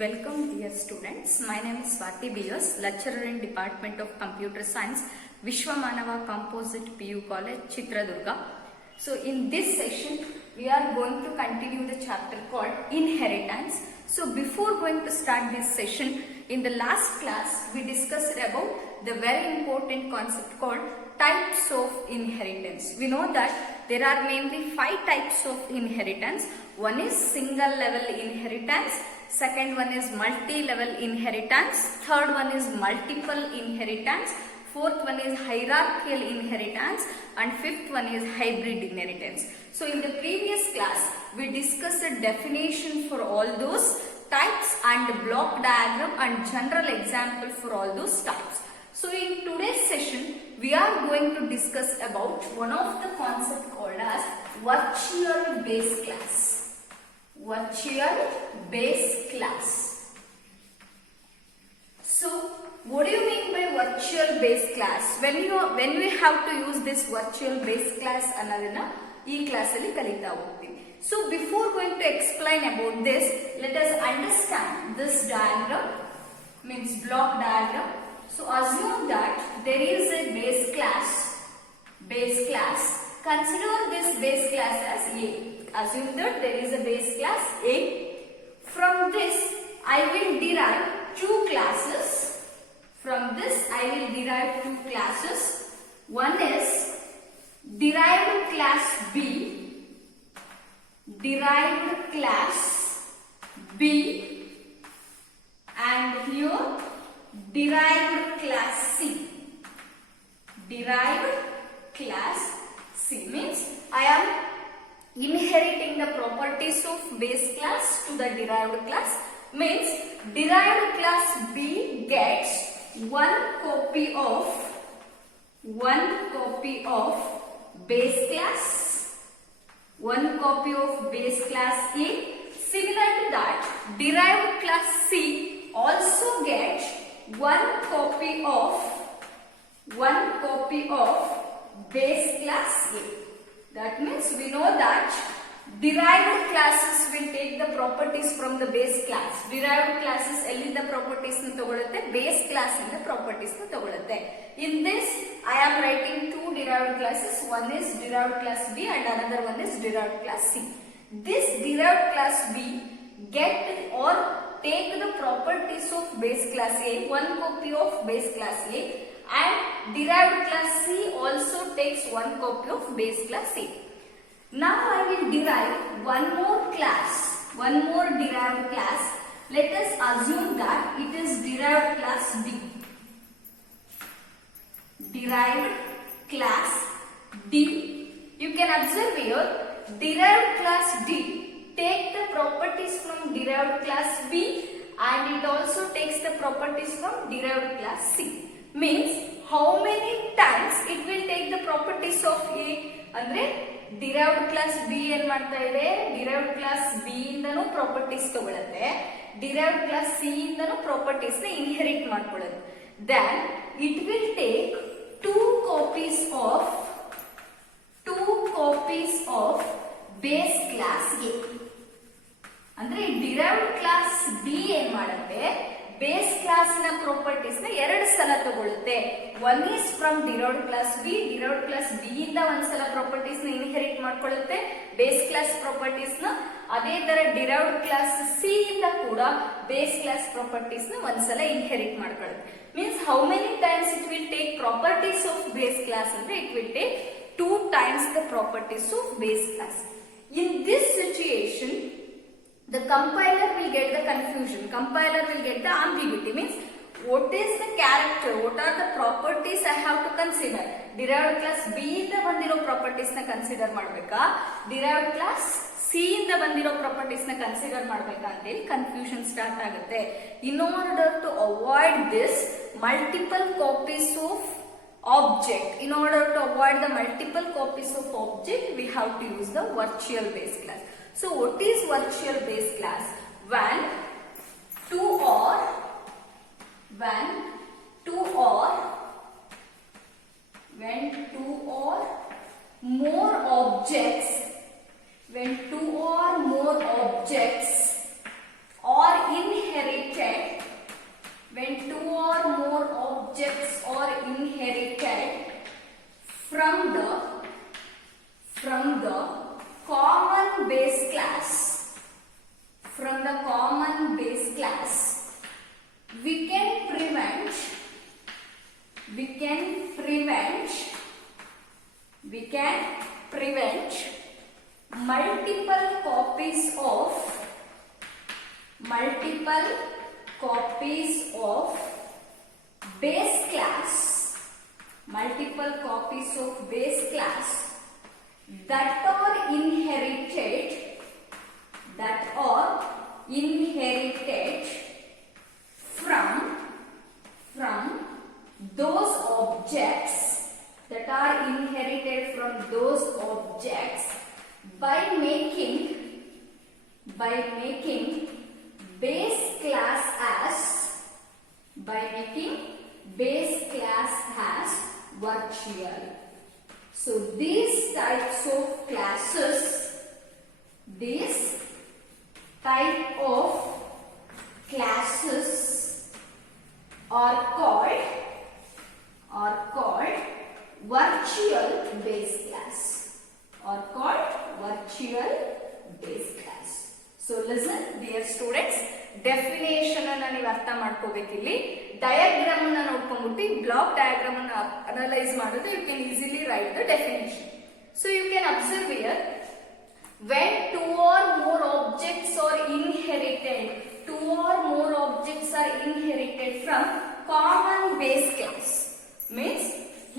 Welcome dear students. My name is Swati B.S., lecturer in Department of Computer Science, Vishwamanava Composite PU College, Chitradurga. So in this session, we are going to continue the chapter called Inheritance. So before going to start this session, in the last class, we discussed about the very important concept called types of inheritance. We know that there are mainly 5 types of inheritance. One is single level inheritance, second one is multi-level inheritance, third one is multiple inheritance, fourth one is hierarchical inheritance, and fifth one is hybrid inheritance. So in the previous class, we discussed the definition for all those types and block diagram and general example for all those types. So in today's session, we are going to discuss about one of the concept called as virtual base class. Virtual base class. So what do you mean by virtual base class? When we have to use this virtual base class ಅನ್ನೋದನ್ನ ಈ class ಅಲ್ಲಿ ಕಲಿತಾ ಹೋಗ್ತೀವಿ. So before going to explain about this, let us understand this diagram, means block diagram. So assume that there is a base class. Consider this base class as A. Assume that there is a base class A. From this, I will derive 2 classes. From this, I will derive 2 classes. One is derived class B. Derived class B. And here, derived class C. Derived class C means I am inheriting the properties of base class to the derived class, means derived class B gets one copy of base class, one copy of base class A. Similar to that, derived class C also gets one copy of base class A. That means we know that derived classes will take the properties from the base class. Derived classes the properties na tagolutte, base class inda properties na tagolutte. In this, I am writing 2 derived classes. One is derived class B and another one is derived class C. This derived class B get or take the properties of base class A, one copy of base class A, and derived class C also takes one copy of base class A. Now I will derive one more derived class. Let us assume that it is derived class D. Derived class D. You can observe here, derived class D take the properties from derived class B and it also takes the properties from derived class C. Means how many times it will take the properties of A? Andre derived class B ಏನು ಮಾಡ್ತಾ ಇದೆ, derived class B ಇಂದನೂ properties ತಗೊಳುತ್ತೆ, derived class C ಇಂದನೂ properties ನ inherit ಮಾಡ್ಕೊಳ್ಳುತ್ತೆ. Then it will take 2 copies of base class A. ಅಂದ್ರೆ derived class B ಏನು ಮಾಡುತ್ತೆ, base class ನ properties ನ 2 ಸಲ ತಗೊಳುತ್ತೆ. One is from derived class B. derived class B ಇಂದ ಒಂದ್ಸಲ ಪ್ರಾಪರ್ಟೀಸ್ ನ ಇನ್ಹೆರಿಟ್ ಮಾಡ್ಕೊಳ್ಳುತ್ತೆ, ಬೇಸ್ ಕ್ಲಾಸ್ ಪ್ರಾಪರ್ಟೀಸ್ ನ. ಅದೇ ತರ derived class C ಇಂದ ಕೂಡ ಬೇಸ್ ಕ್ಲಾಸ್ ಪ್ರಾಪರ್ಟೀಸ್ ನ ಒಂದ್ಸಲ ಇನ್ಹೆರಿಟ್ ಮಾಡ್ಕೊಳ್ಳುತ್ತೆ. Means how many times it will take properties of base class ಅಂದ್ರೆ it will take 2 times the properties of base class. In this situation, the compiler will get the confusion. Compiler will get the ambiguity. Means what is the character? What are the properties I have to consider? Derived class B ಇಂದ ಬಂದಿರೋ properties ನ consider ಮಾಡಬೇಕಾ, derived class C ಇಂದ ಬಂದಿರೋ properties ನ consider ಮಾಡಬೇಕಾ ಅಂತ ಹೇಳಿ ಕನ್ಫ್ಯೂಷನ್ ಸ್ಟಾರ್ಟ್ ಆಗುತ್ತೆ. In order to avoid this multiple copies of object, we have to use the virtual base class. So what is virtual base class? When two or more objects are inherited from the common base class, we can prevent multiple copies of base class, that are inherited from those objects by making base class as virtual. So these type of classes are called virtual base class. So listen, dear students, definition ಅನ್ನು ನೀವು ಅರ್ಥ ಮಾಡ್ಕೋಬೇಕು. ಇಲ್ಲಿ diagram ಅನ್ನು ನೋಡ್ಕೊಂಡ್ಬಿಟ್ಟು block diagram ಅನ್ನು analyse ಮಾಡಿದ್ರೆ you can easily write the definition. So you can observe here, when two or more objects are inherited from common base class, means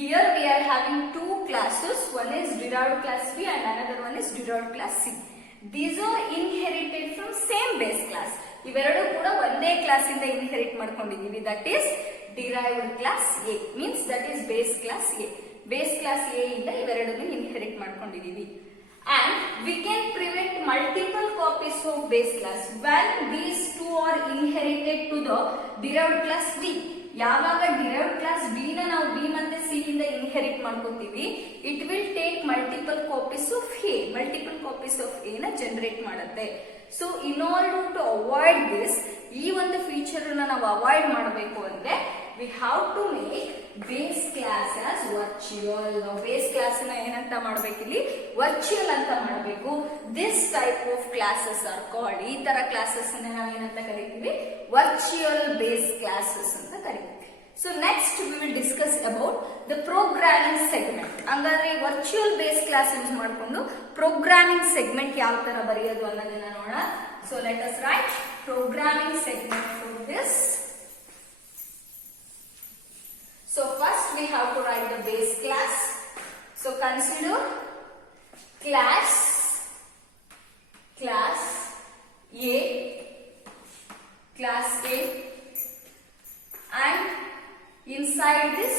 here we are having two classes, one is derived class B and another one is derived class C. These are inherited from same base class. ಇವೆರಡು ಕೂಡ ಒಂದೇ class ಇಂದ inherit ಮಾಡ್ಕೊಂಡಿದೀವಿ, that is derived class A, means that is base class A. Base class A ಇಂದ ಇವೆರಡನ್ನು inherit ಮಾಡ್ಕೊಂಡಿದೀವಿ. And we can prevent multiple copies of base class when these two are inherited to the derived class B. ಯಾವಾಗ derived class B ನ ನಾವು B ಮತ್ತೆ C ಇಂದ inherit ಮಾಡ್ಕೊತೀವಿ, it will take multiple copies of A ನ generate ಮಾಡುತ್ತೆ. So in order to avoid this, ಈ ಒಂದು ಫೀಚರ್ ಅನ್ನು ನಾವು ಅವಾಯ್ಡ್ ಮಾಡಬೇಕು ಅಂದ್ರೆ we have to make base class as virtual. ನಾವು ಬೇಸ್ ಕ್ಲಾಸ್ ನ ಏನಂತ ಮಾಡಬೇಕು, ಇಲ್ಲಿ ವರ್ಚುವಲ್ ಅಂತ ಮಾಡಬೇಕು. This type of classes are called, ಈ ತರ ಕ್ಲಾಸಸ್ ಅನ್ನ ನಾವು ಏನಂತ ಕರಿತೀವಿ, virtual base classes ಅಂತ ಕರಿತೀವಿ. So next we will discuss about the programming segment. ಹಂಗಾದ್ರೆ ವರ್ಚುವಲ್ ಬೇಸ್ ಕ್ಲಾಸ್ ಯೂಸ್ ಮಾಡಿಕೊಂಡು ಪ್ರೋಗ್ರಾಮಿಂಗ್ ಸೆಗ್ಮೆಂಟ್ ಯಾವ ತರ ಬರೆಯೋದು ಅನ್ನೋದನ್ನ ನೋಡೋಣ. So let us write programming segment for this. So first we have to write the base class. So consider class A, and inside this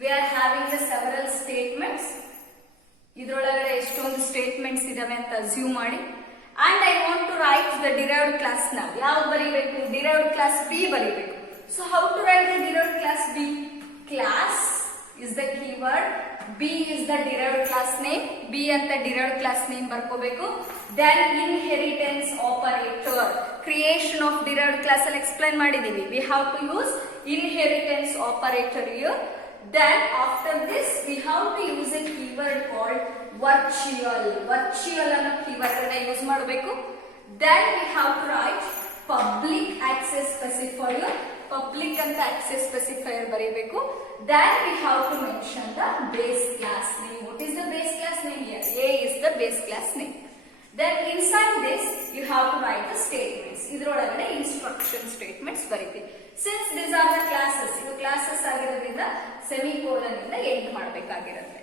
we are having the several statements. ಇದರೊಳಗಡೆ ಎಷ್ಟೊಂದು statements ಇದಾವೆ ಅಂತ assume ಮಾಡಿ. And I want to write the derived class now. ಯಾವ ಬರೀಬೇಕು, derived class B ಬರೀಬೇಕು. So how to write the derived class B? Class is the keyword, B is the derived class name, B ಅಂತ derived class name ಬರ್ಕೋಬೇಕು. Then inheritance operator, creation of derived class ಅಲ್ಲಿ explain ಮಾಡಿದೀವಿ. We have to use inheritance operator here. Then after this we have to use a keyword called virtual ಅನ್ನೋ keyword ಅನ್ನ use ಮಾಡಬೇಕು. Then we have to write public access specifier, public ಅಂತ access specifier ಬರೀಬೇಕು. Then we have to mention the base class name. What is the base class name here? A is the base class name. Then inside this you have to write the statements. ಇದರೊಳಗಡೆ instruction statements ಬರೀತೀವಿ. Since these are the classes, ಇದು classes ಆಗಿರೋದ್ರಿಂದ semicolon ಇಂದ end ಮಾಡಬೇಕಾಗಿರುತ್ತೆ.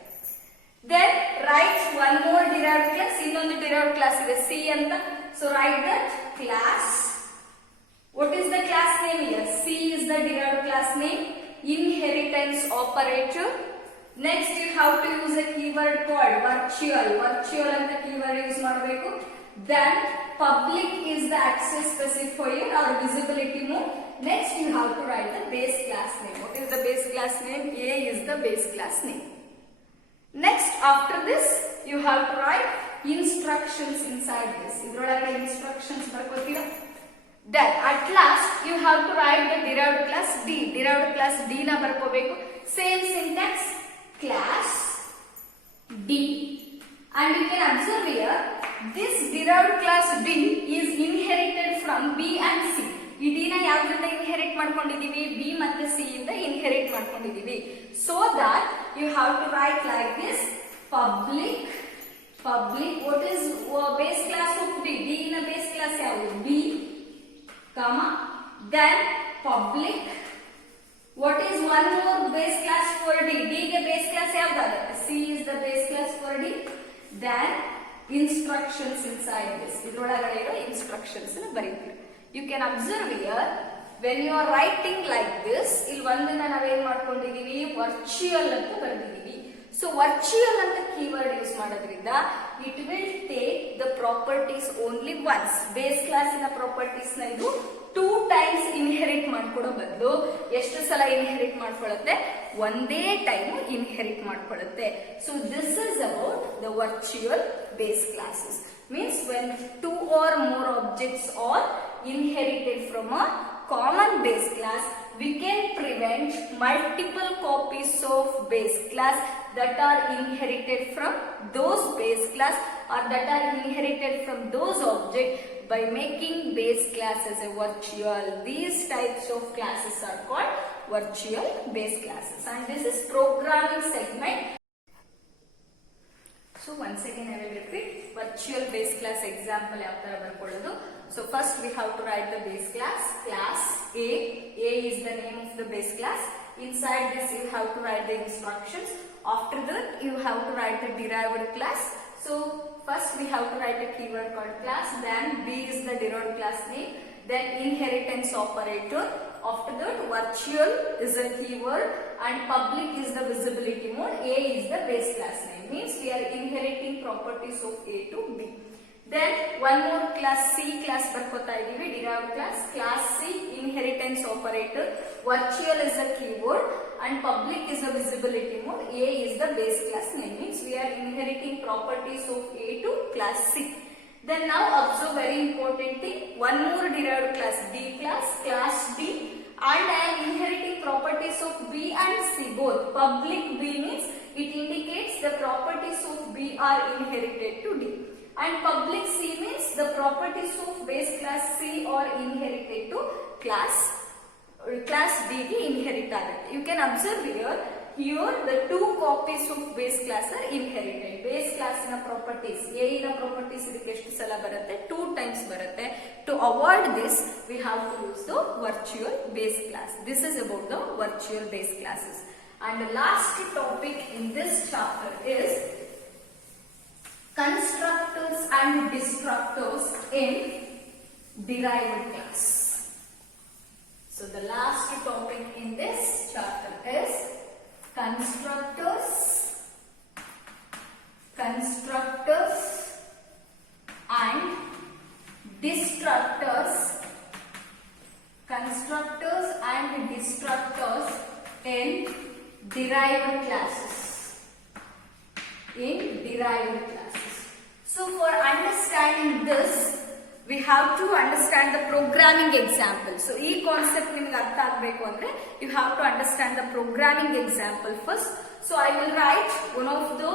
Then write one more derived class, ಇನ್ನೊಂದು derived class ಇದೆ C ಅಂತ. So write that class. What is the class name here? C is the derived class name, inheritance operator. Next you have to use a keyword called virtual ಅಂತ keyword use ಮಾಡಬೇಕು. Then public is the access specifier or visibility mode. Next you have to write the base class name. What is the base class name? A is the base class name. Next after this you have to write instructions inside this. ಇದರೊಳಗಡೆ instructions ಬರ್ಕೋತೀರಾ. Then at last you have to write the derived class D. derived class D ನ ಬರ್ಕೋಬೇಕು. Same syntax, class D. And you can observe here, this derived class D is inherited from B and C. ಈ D ನ ಯಾವ್ದ್ರಿಂದ inherit ಮಾಡ್ಕೊಂಡಿದೀವಿ? B ಮತ್ತೆ C ಇಂದ inherit ಮಾಡ್ಕೊಂಡಿದೀವಿ. So that you have to write like this: public, what is base class of D? D in a base class ಯಾವುದು? B, comma, then public. What is one more base class for D? D ಗೆ base class ಯಾವ್ದಾಗುತ್ತೆ? C is the base class for D. Then instructions inside this. ಇದರೊಳಗಡೆ ಇರೋ instructions ನ ಬರೀತೀವಿ. You can observe here when you are writing like this, ಇಲ್ಲಿ ಒಂದನ್ನ ನಾವೇನ್ ಮಾಡ್ಕೊಂಡಿದೀವಿ? virtual ಅಂತ ಬರೆದಿದೀವಿ. ಸೊ ವರ್ಚುವಲ್ ಅಂತ ಕೀವರ್ಡ್ ಯೂಸ್ ಮಾಡೋದ್ರಿಂದ it will take the properties only once. Base ಕ್ಲಾಸಿನ ಪ್ರಾಪರ್ಟೀಸ್ ನ ಇದು 2 ಟೈಮ್ಸ್ ಇನ್ಹೆರಿಟ್ ಮಾಡ್ಕೊಡೋ ಬದಲು ಎಷ್ಟು ಸಲ ಇನ್ಹೆರಿಟ್ ಮಾಡ್ಕೊಳ್ಳುತ್ತೆ? ಒಂದೇ ಟೈಮ್ ಇನ್ಹೆರಿಟ್ ಮಾಡ್ಕೊಳ್ಳುತ್ತೆ. So this is about the virtual base classes. Means when 2 or more objects are inherited from a common base class, we can prevent multiple copies of base class that are inherited from those base class or that are inherited from those objects by making base class as a virtual. These types of classes are called virtual base classes, and this is programming segment. So once again I will repeat virtual base class example ಯಾವ ತರ ಬರ್ಕೊಳ್ಳೋದು. So first we have to write the base class. Class A. A is the name of the base class. Inside this you have to write the instructions. After that you have to write the derived class. So first we have to write a keyword called class. Then B is the derived class name. Then inheritance operator. After that virtual is a keyword and public is the visibility mode. A is the base class name. Means we are inheriting properties of A to B. Then one more class C class ಬರ್ಕೋತಾ ಇದೀವಿ. derived class. Class C inheritance operator. Virtual is a keyword and public is the visibility mode. A is the base class name. Means we are inheriting properties of A to class C. Then now observe very important thing. One more derived class D class. Class D, and I am inheriting properties of B and C both. Public B means it indicates the properties of B are inherited to D. And public C means the properties of base class C are inherited to class D ಗೆ inherit ಆಗುತ್ತೆ. You can observe here the 2 copies of base class are inherited. Base class ನ properties, A ನ properties ಇದಕ್ಕೆ ಎಷ್ಟು ಸಲ ಬರುತ್ತೆ? 2 times ಬರುತ್ತೆ. To avoid this, we have to use the virtual base class. This is about the virtual base classes. And the last topic in this chapter is constructors and destructors in derived class. So the last topic in this chapter is constructors and destructors in derived classes. So for understanding this, we have to understand the programming example. So ee concept nimage artha agbeku andre you have to understand the programming example first. So I will write one of the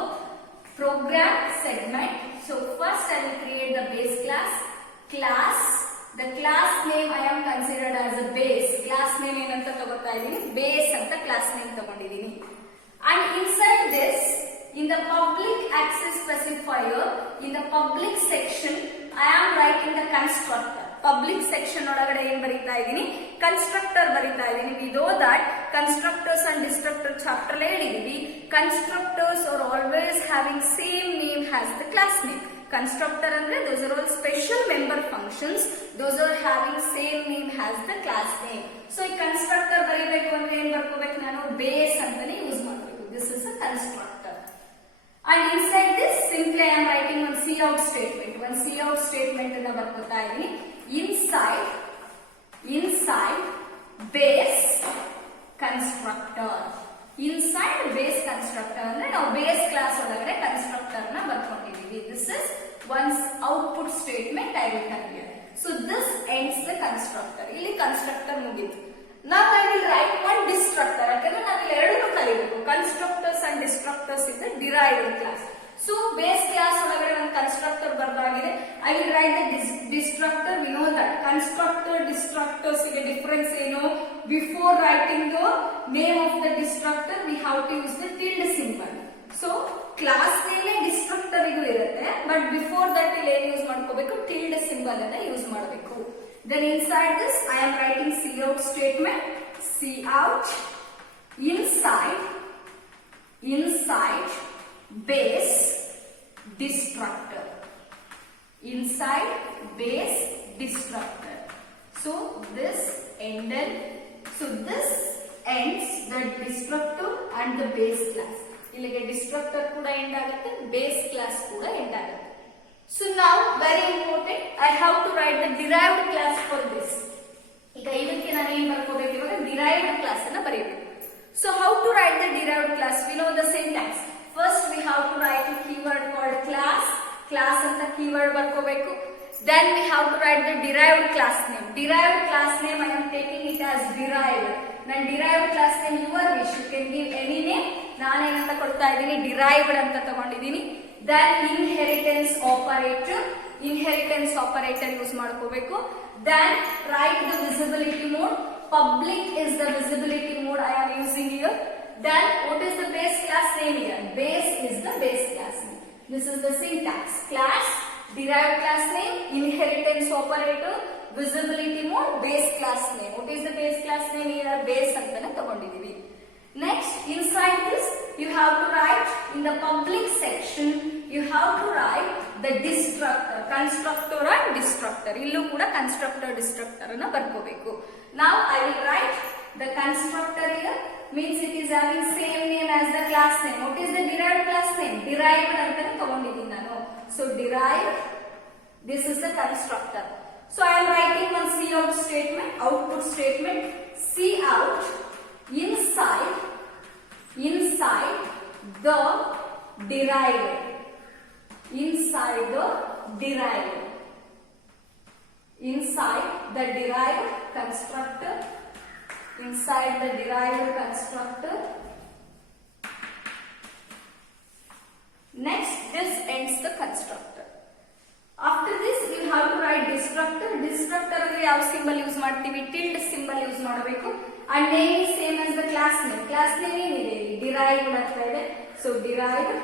program segment. So first I will create the base class. The class name I am considered as a base. Class name ಏನಂತ ತಗೋತಾ ಇದೀನಿ? Base ಅಂತ class name ತಗೊಂಡಿದೀನಿ. And inside this, in the public access specifier, in the public section, I am writing the constructor. Public section ಒಳಗಡೆ ಏನು ಬರೀತಾ ಇದೀನಿ? Constructor ಬರೀತಾ ಇದೀನಿ. We know that constructors and destructor chapter ಅಲ್ಲಿ ಹೇಳಿದೀವಿ. Constructors are always having same name as the class name. Constructor ಅಂದ್ರೆ those are all special member functions. Those are having same name as the class name. So ಈ constructor ಬರೀಬೇಕು ಅಂದ್ರೆ ಏನು ಬರ್ಕೋಬೇಕು? ನಾನು base ಅಂತಾನೆ use ಮಾಡಬೇಕು. This is a constructor. And inside this, simply I am writing one cout statement. One cout statement ಅನ್ನು ಬರ್ಕೋತಾ ಇದೀನಿ. Inside base constructor. Inside base constructor ಅಂದ್ರೆ ನಾವು ಬೇಸ್ ಕ್ಲಾಸ್ ಒಳಗಡೆ ಕನ್ಸ್ಟ್ರಕ್ಟರ್ ನ ಬರ್ಕೊಂಡಿದೀವಿ. This is one output statement I will have here. So this ends the constructor. ಇಲ್ಲಿ constructor ಮುಗಿತು. Now I will write one destructor. ಯಾಕಂದ್ರೆ ನಾವು ಇಲ್ಲಿ ಎರಡನ್ನೂ ಕಲಿಬೇಕು. Constructors and destructors in the derived class. So base class ಒಳಗಡೆ ಒಂದು constructor ಬರಲಾಗಿದೆ. I will write the destructor. We know that constructor destructors ಗೆ ಡಿಫರೆನ್ಸ್ ಏನು? Before writing the name of the destructor we have to use the tilde symbol. So class ನೇಮೇ destructor ಇಗೂ ಇರುತ್ತೆ, but before that ಇಲ್ಲಿ ಏನ್ use ಮಾಡ್ಕೋಬೇಕು? Tilde symbol ಅನ್ನ use ಮಾಡಬೇಕು. Then inside this I am writing cout statement. Cout inside base destructor. Inside base destructor. So this ended. So this ends the destructor and the base class. ಇಲ್ಲಿಗೆ destructor ಕೂಡ end ಆಗುತ್ತೆ, base class ಕೂಡ end ಆಗುತ್ತೆ. So now very important, I have to write the derived class for this. ಈಗ ಇದಕ್ಕೆ ನಾನು ಏನು ಬರ್ಕೋಬೇಕು? ಇವಾಗ derived class ಅನ್ನು ಬರೆಯಬೇಕು. So how to write the derived class? We know the syntax. First we have to write a keyword called class. Class ಅಂತ keyword ಬರ್ಕೋಬೇಕು. Then we have to write the derived class name. Derived class name I am taking it as derived. ನಾನು derived class name your wish. You can give any name. ನಾನು ಏನಂತ ಕೊಡ್ತಾ ಇದ್ದೀನಿ? derived ಅಂತ ತಗೊಂಡಿದ್ದೀನಿ. Then inheritance operator use ಮಾಡ್ಕೋಬೇಕು. Then write the visibility mode. Public is the visibility mode I am using here. Then what is the base class name here? Base is the base class name. This is the syntax. Class, derived class name, inheritance operator, visibility mode, base class name. What is the base class name here? Base ಅಂತಾನೆ ತಗೊಂಡಿದ್ದೀವಿ. Next, inside this, you have to write in the public section, you have to write the destructor, constructor and destructor. ಇಲ್ಲೂ ಕೂಡ constructor, destructor ಅನ್ನ ಬರ್ಕೋಬೇಕು. Now I will write the constructor here, means it is having same name as the class name. What is the derived class name? Derived ಅಂತಾನೆ ತಗೊಂಡಿದ್ದೀನಿ ನಾನು. So derived, this is the constructor. So I am writing one cout statement, output statement, cout inside the derived, inside the derived constructor, inside the derived constructor. Next, this ends the constructor. After this you have to write destructor. Destructor ಅಲ್ಲಿ ಯಾವ symbol use ಮಾಡ್ತೀವಿ? Tilled symbol use ಮಾಡಬೇಕು. And name is same as the class name. Class name ಏನಿದೆ? derived ಅಂತ ಇದೆ. So derived.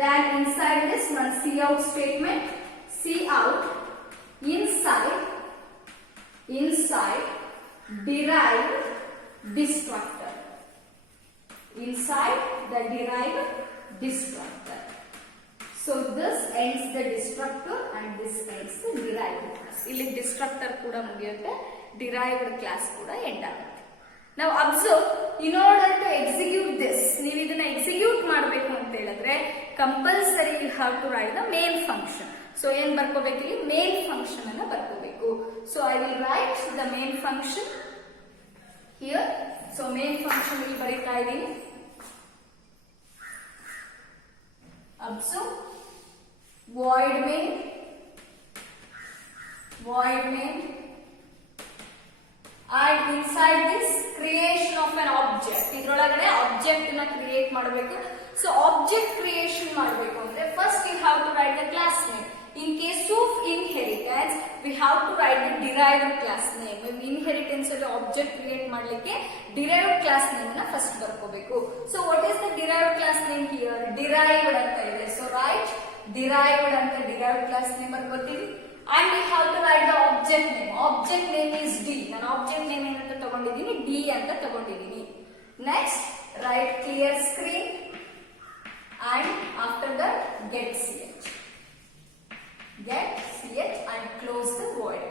Then inside this one cout statement, cout inside derived destructor. Inside the derived destructor. So this ends the destructor and this ends the derived class. ಇಲ್ಲಿ destructor ಕೂಡ ಮುಗಿಯುತ್ತೆ, derived class ಕೂಡ end ಆಗುತ್ತೆ. Now observe, in order to execute this, ನೀವು ಇದನ್ನ execute ಮಾಡಬೇಕು ಅಂತ ಹೇಳಿದ್ರೆ compulsory you have to write the main function. So ಏನ್ ಬರ್ಕೋಬೇಕು ಇಲ್ಲಿ? main function ಅನ್ನ ಬರ್ಕೋಬೇಕು. So I will write the main function here. So main function ಇಲ್ಲಿ ಬರೀತಾ ಇದ್ದೀನಿ. Observe, void main and inside this creation of an object. ಇದರೊಳಗಡೆ object ನ create ಮಾಡಬೇಕು. So object creation ಮಾಡಬೇಕು ಅಂದ್ರೆ first you have to write the class name. In case of inheritance we have to write the derived class name. Inheritance ಅಲ್ಲಿ object create ಮಾಡಲಿಕ್ಕೆ derived class name ನ first ಬರ್ಕೋಬೇಕು. So what is the derived class name here? Derived ಅಂತ ಇದೆ. So write derived ಅಂತ derived class name ಬರ್ಕೋತೀವಿ. And we have to write the object name. Object name is D. ನಾನು object name ಏನಂತ ತಗೊಂಡಿದ್ದೀನಿ? D ಅಂತ ತಗೊಂಡಿದ್ದೀನಿ. Next, write clear screen and after that get ch. Get ch and close the void.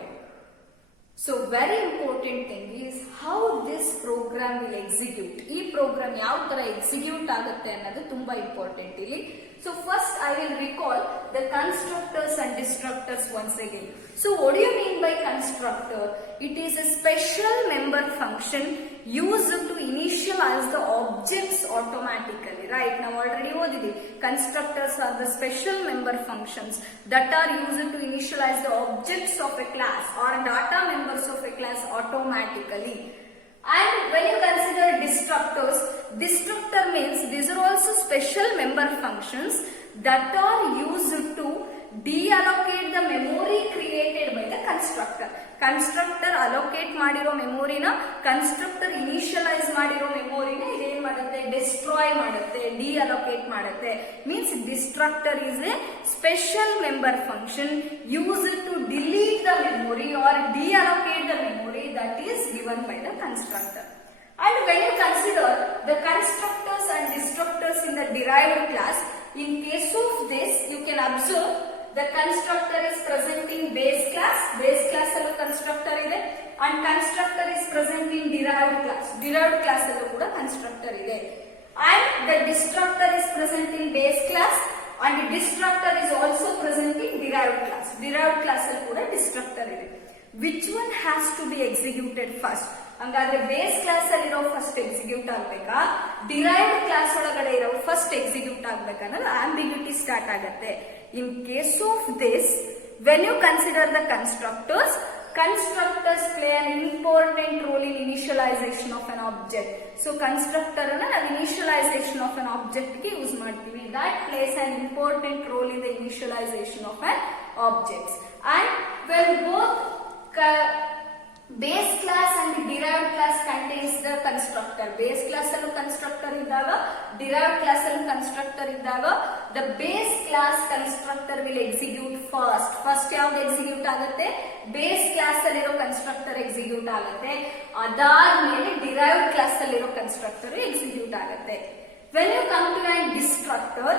So very important thing is how this program will execute. ಈ program ಯಾವ ತರ execute ಆಗುತ್ತೆ ಅನ್ನೋದು ತುಂಬಾ ಇಂಪಾರ್ಟೆಂಟ್ ಇಲ್ಲಿ. So first I will recall the constructors and destructors once again. So what do you mean by constructor? It is a special member function used to initialize the objects automatically. Right, now already ಓದಿದ್ದೀವಿ. Constructors are the special member functions that are used to initialize the objects of a class or data members of a class automatically. And when you consider destructors, destructor means these are also special member functions that are used to deallocate the memory created by the constructor. Constructor allocate ಮಾಡಿರೋ ಮೆಮೊರಿನ constructor initialise ಮಾಡಿರೋ ಮೆಮೊರಿನ ಇದೇನ್ ಮಾಡುತ್ತೆ, destroy ಮಾಡುತ್ತೆ, deallocate ಮಾಡುತ್ತೆ. Means destructor is a special member function used to delete the memory or deallocate the memory that is given by the constructor. And when you consider the constructors and destructors in the derived class, in case of this you can observe the constructor is present in base class allu constructor ide, and constructor is present in derived class allu kuda constructor ide, and the destructor is present in base class and destructor is also present in derived class allu kuda destructor ide. Which one has to be executed first? ಹಂಗಾದ್ರೆ base class ಅಲ್ಲಿ ಇರೋ first execute ಆಗ್ಬೇಕಾ, derived class ಒಳಗಡೆ ಇರೋ first execute ಆಗ್ಬೇಕನ್ನೋದು ambiguity start ಆಗುತ್ತೆ. In case of this, when you consider the constructors play an important role in initialization of an object. So constructor ಅನ್ನ ನಾವು ಇನಿಷಿಯಲೈಸೇಷನ್ ಆಫ್ ಅನ್ ಆಬ್ಜೆಕ್ಟ್ ಗೆ use ಮಾಡ್ತೀವಿ. That plays an important role in the initialization of an objects. And when both base class and derived class contains the constructor. Base class allu constructor iddaga, derived class allu constructor iddaga, the base class constructor will execute first ಯಾವ್ದು execute ಆಗುತ್ತೆ, base class ಅಲ್ಲಿರೋ constructor execute ಆಗುತ್ತೆ. ಅದಾದ್ಮೇಲೆ derived class ಅಲ್ಲಿರೋ constructor execute ಆಗುತ್ತೆ. When you come to a destructor,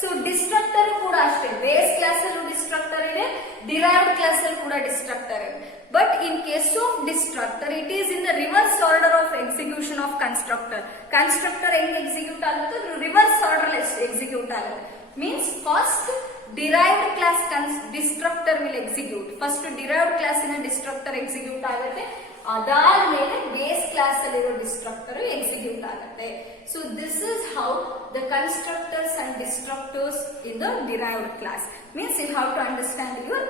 so destructor ಕೂಡ ಅಷ್ಟೇ, base class ಅಲ್ಲೂ ಡಿಸ್ಟ್ರಕ್ಟರ್ ಇದೆ, ಡಿರೈವ್ಡ್ ಕ್ಲಾಸ್ ಅಲ್ಲಿ ಕೂಡ ಡಿಸ್ಟ್ರಕ್ಟರ್ ಇದೆ. But in case of destructor, it is in the reverse order of execution of constructor. Constructor ಹೆಂಗ್ execute ಆಗುತ್ತೆ, reverse order execute ಆಗುತ್ತೆ. Means first derived class destructor will execute. First derived class in a destructor execute ಆಗುತ್ತೆ. ಅದಾದ್ಮೇಲೆ base class ಅಲ್ಲಿರೋ destructor execute ಆಗುತ್ತೆ. So this is how the constructors and destructors in the derived class. Means you have to understand your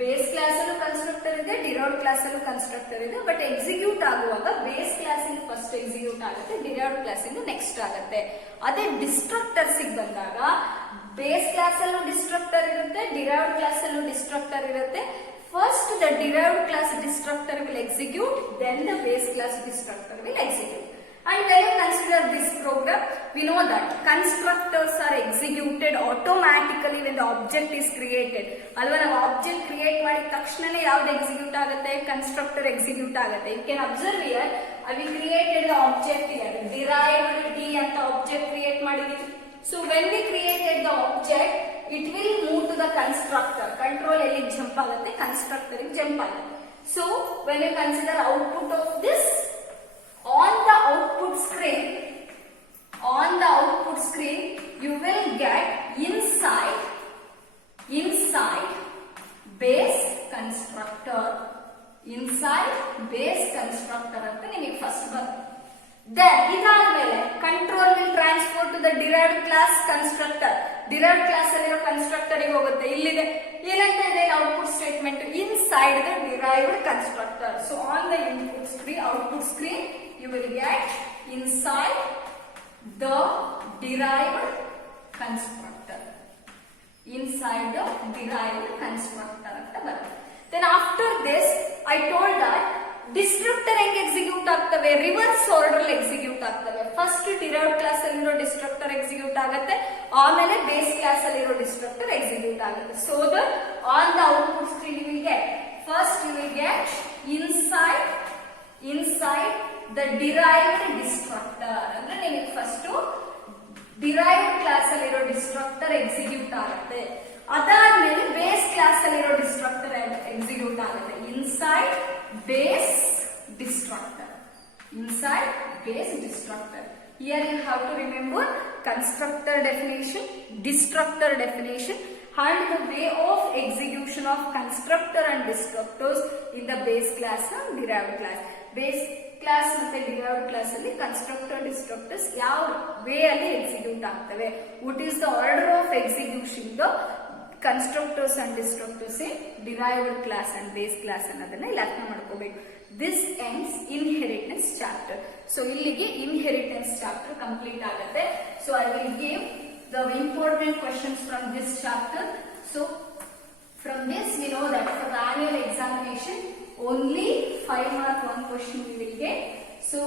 base class ಅಲ್ಲೂ constructor ಇದೆ, derived class ಅಲ್ಲೂ constructor ಇದೆ. But execute ಆಗುವಾಗ base class ಇಂದ first execute ಆಗುತ್ತೆ, derived class ಇಂದ next ಆಗುತ್ತೆ. ಅದೇ ಡಿಸ್ಟ್ರಕ್ಟರ್ಸ್ ಬಂದಾಗ ಬೇಸ್ ಕ್ಲಾಸ್ ಅಲ್ಲೂ ಡಿಸ್ಟ್ರಕ್ಟರ್ ಇರುತ್ತೆ, ಡಿರೈವ್ಡ್ ಕ್ಲಾಸ್ ಅಲ್ಲೂ ಡಿಸ್ಟ್ರಕ್ಟರ್ ಇರುತ್ತೆ. First the derived class destructor will execute, then the base class destructor will execute. And when you consider this program, we know that constructors are executed automatically when the object is created. Alva ನಾವು object create ಮಾಡಿದ ತಕ್ಷಣನೇ ಯಾವ್ದು execute ಆಗುತ್ತೆ, constructor execute ಆಗುತ್ತೆ. You can observe here, we created the object here, derived D ಅಂತ object create ಮಾಡಿದೀವಿ. So when we created the object, it will move to the constructor. Control ಎಲ್ಲಿ jump ಆಗುತ್ತೆ, constructor ಗೆ jump ಆಗುತ್ತೆ. So when you consider output of this, on the output screen you will get inside base constructor ಅಂತ ನಿಮಗೆ first ಬರುತ್ತೆ. Then ಇದಾದ್ಮೇಲೆ control will transfer to the derived class constructor. derived class ಅಲ್ಲಿರೋ constructor ಗೆ ಹೋಗುತ್ತೆ. ಇಲ್ಲಿದೆ ಏನಂತ ಇದೆ output statement, inside the derived constructor. So on the output screen you will get inside the derived constructor. ಅಂತ ಬರುತ್ತೆ. Then after this I told that destructor ಹೆಂಗ್ execute ಆಗ್ತವೆ, ರಿವರ್ಸ್ ಆರ್ಡರ್ ಎಕ್ಸಿಕ್ಯೂಟ್ ಆಗ್ತವೆ. ಫಸ್ಟ್ ಡಿರೈವ್ಡ್ ಕ್ಲಾಸ್ ಅಲ್ಲಿರೋ destructor execute ಆಗುತ್ತೆ, ಆಮೇಲೆ base class ಅಲ್ಲಿರೋ destructor execute ಆಗುತ್ತೆ. So that on the output screen you will get, first you will get inside the derived destructor. ಅಂದ್ರೆ ನಿಮಗೆ ಫಸ್ಟ್ ಡಿರೈವ್ಡ್ ಕ್ಲಾಸ್ ಅಲ್ಲಿರೋ destructor execute ಆಗುತ್ತೆ, ಅದಾದ್ಮೇಲೆ ಬೇಸ್ ಕ್ಲಾಸ್ ಅಲ್ಲಿರೋ ಡಿಸ್ಟ್ರಕ್ಟರ್ ಎಕ್ಸಿಕ್ಯೂಟ್ ಆಗುತ್ತೆ. Inside base destructor. Here you have to remember constructor definition, destructor definition, and the way of execution of constructor and destructors in the base class and derived class. Base class ಮತ್ತೆ derived class ಅಲ್ಲಿ constructor destructors ಯಾವ way ಅಲ್ಲಿ execute ಆಗ್ತವೆ, what is the order of execution the constructors and destructors in derived class and base class ಅನ್ನೋದನ್ನ ಇಲ್ಲಿ ಅರ್ಥ ಮಾಡ್ಕೋಬೇಕು. This ends inheritance chapter. So ಇಲ್ಲಿಗೆ inheritance chapter complete ಆಗುತ್ತೆ. So I will give the important questions from this chapter. So from this we know that for the annual examination only 5 mark one question we will get. So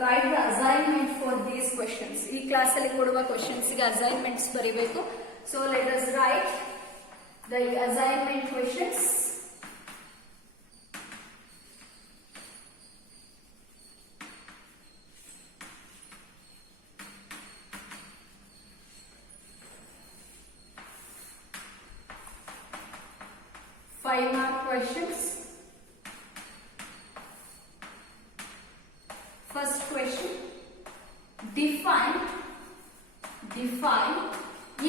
write the assignment for these questions. ಈ class ಅಲ್ಲಿ ಕೊಡುವ questions ಗೆ assignments ಬರಿಬೇಕು. So let us write the assignment questions. Five mark questions. First question, define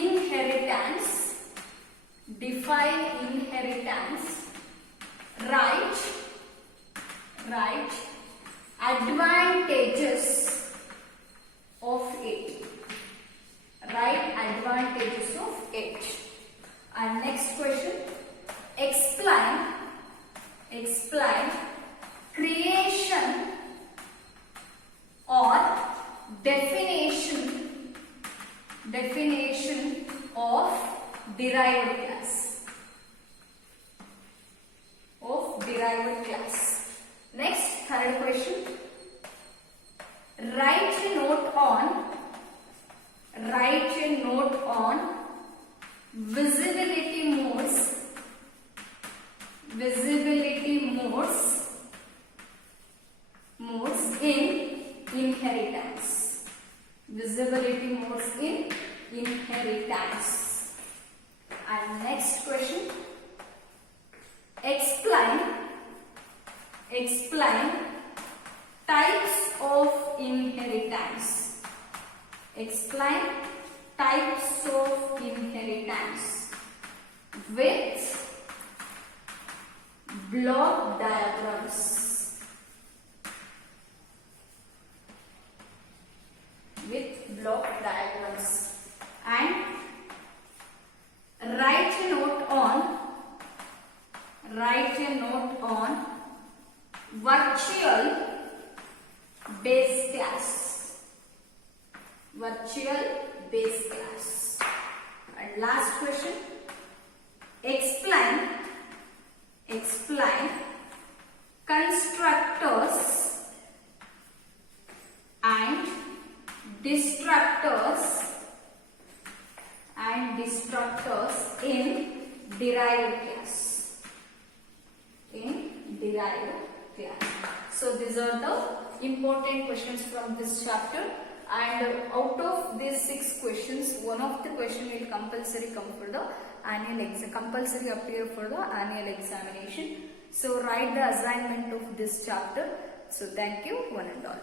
inheritance. Define inheritance. Write advantages of it. Write advantages of it. And next question, explain creation or definition of derived class. Next, third question, write a note on visibility modes in inheritance. Visibility modes in inheritance. And next question, explain types of inheritance. Explain types of inheritance with block diagrams. And write a note on virtual base class. And last question, explain constructors and destructors in derived class. So these are the important questions from this chapter, and out of these 6 questions, one of the question will compulsory come for the annual exam, compulsory appear for the annual examination. So write the assignment of this chapter. So thank you one and all.